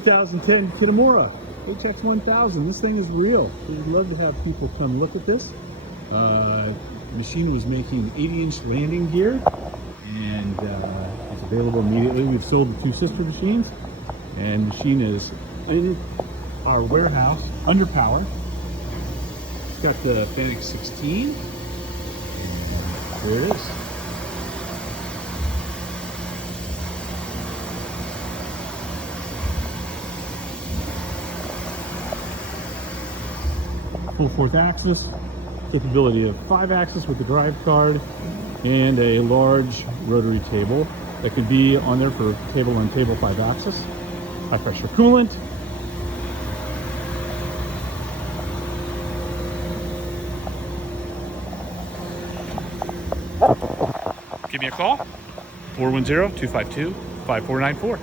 2010 Kitamura HX1000. This thing is real. We'd love to have people come look at this. Machine was making 80-inch landing gear, and it's available immediately. We've sold the two sister machines, and the machine is in our warehouse under power. It's got the Fanuc 16. There it is. Full 4th axis, capability of 5 axis with the drive card, and a large rotary table that could be on there for table on table 5 axis. High pressure coolant. Give me a call, 410-252-5494.